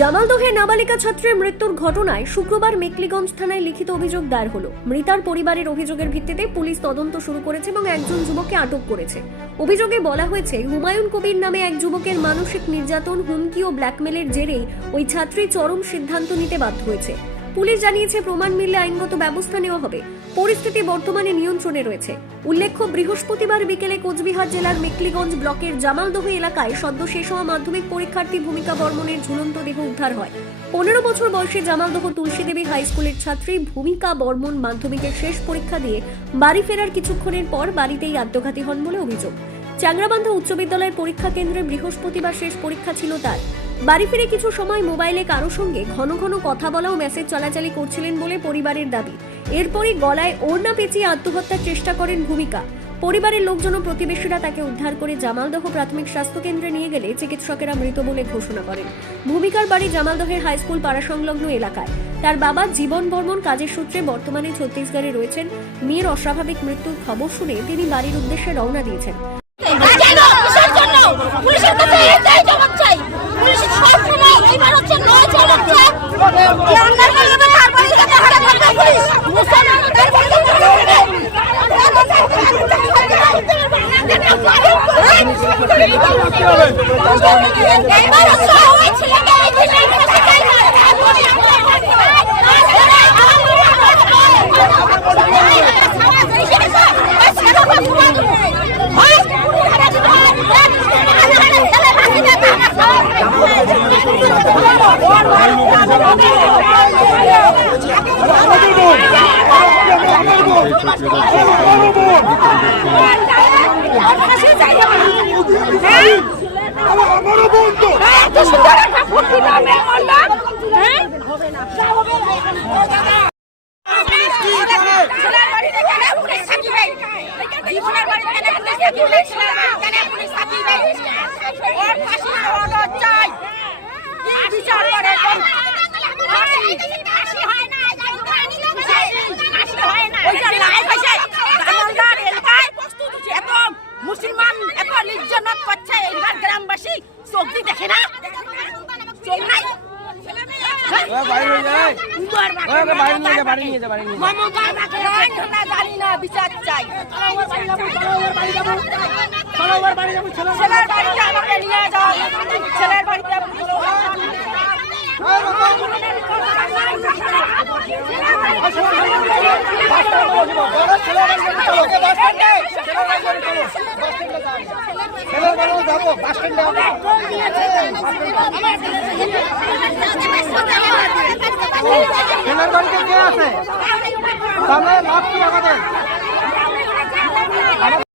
জামালদহে নাবালিকা ছাত্রের মৃত্যুর ঘটনায় শুক্রবার মেকলিগঞ্জ থানায় লিখিত অভিযোগ দায়ের হলো। মৃতার পরিবারের অভিযোগের ভিত্তিতে পুলিশ তদন্ত শুরু করেছে এবং একজন যুবককে আটক করেছে। অভিযোগে বলা হয়েছে, হুমায়ুন কবির নামে এক যুবকের মানসিক নির্যাতন, হুমকি ও ব্ল্যাকমেলের জেরেই ওই ছাত্রী চরম সিদ্ধান্ত নিতে বাধ্য হয়েছে। পুলিশ জানিয়েছে, প্রমাণ মিললে আইনগত ব্যবস্থা নেওয়া হবে। পরিস্থিতি বর্তমানে নিয়ন্ত্রণে রয়েছে। উল্লেখ্য, বৃহস্পতিবার বিকেলে কোচবিহার জেলার মেকলিগঞ্জ ব্লকের জামালদহ এলাকায় সদ্য শেষ হওয়া মাধ্যমিক পরীক্ষার্থী ভূমিকা বর্মনের ঝুলন্ত দেহ উদ্ধার হয়। 15 বছর বয়সী জামালদহ তুলসীদেবী হাই স্কুলের ছাত্রী ভূমিকা বর্মন মাধ্যমিকের শেষ পরীক্ষা দিয়ে বাড়ি ফেরার কিছুক্ষণের পর বাড়িতেই আত্মঘাতী হন বলে অভিযোগ। চ্যাংরাবান্ধা উচ্চ বিদ্যালয়ের পরীক্ষা কেন্দ্রে বৃহস্পতিবার শেষ পরীক্ষা ছিল তার। বাড়ি ফিরে কিছু সময় মোবাইলে কারো সঙ্গে ঘন ঘন কথা বলা ও মেসেজ চলাচলি করছিলেন বলে পরিবারের দাবি। এরপরই গলায় ওড়না পেঁচিয়ে আত্মহত্যার চেষ্টা করেন ভূমিকা। পরিবারের লোকজন ও প্রতিবেশীরা তাকে উদ্ধার করে জামালদহ প্রাথমিক স্বাস্থ্য কেন্দ্রে নিয়ে গেলে চিকিৎসকেরা মৃত বলে ঘোষণা করেন। ভূমিকার বাড়ি জামালদহের হাই স্কুল পাড়া সংলগ্ন এলাকায়। তার বাবা জীবন বর্মন কাজের সূত্রে বর্তমানে ছত্তিশগড়ে রয়েছেন। মেয়ের অস্বাভাবিক মৃত্যুর খবর শুনে তিনি বাড়ির উদ্দেশ্যে রওনা দিয়েছেন। মুসলমান এত নির্যাতন করছে, এবার গ্রামবাসী চোখটি দেখে না, চোখ নাই। বিচার চাই। ছেলের বাড়িতে আমাকে নিয়ে যাও, ছেলের বাড়িতে ছেলের বাড়িতে কে আছে? তাহলে লাভ কি আমাদের?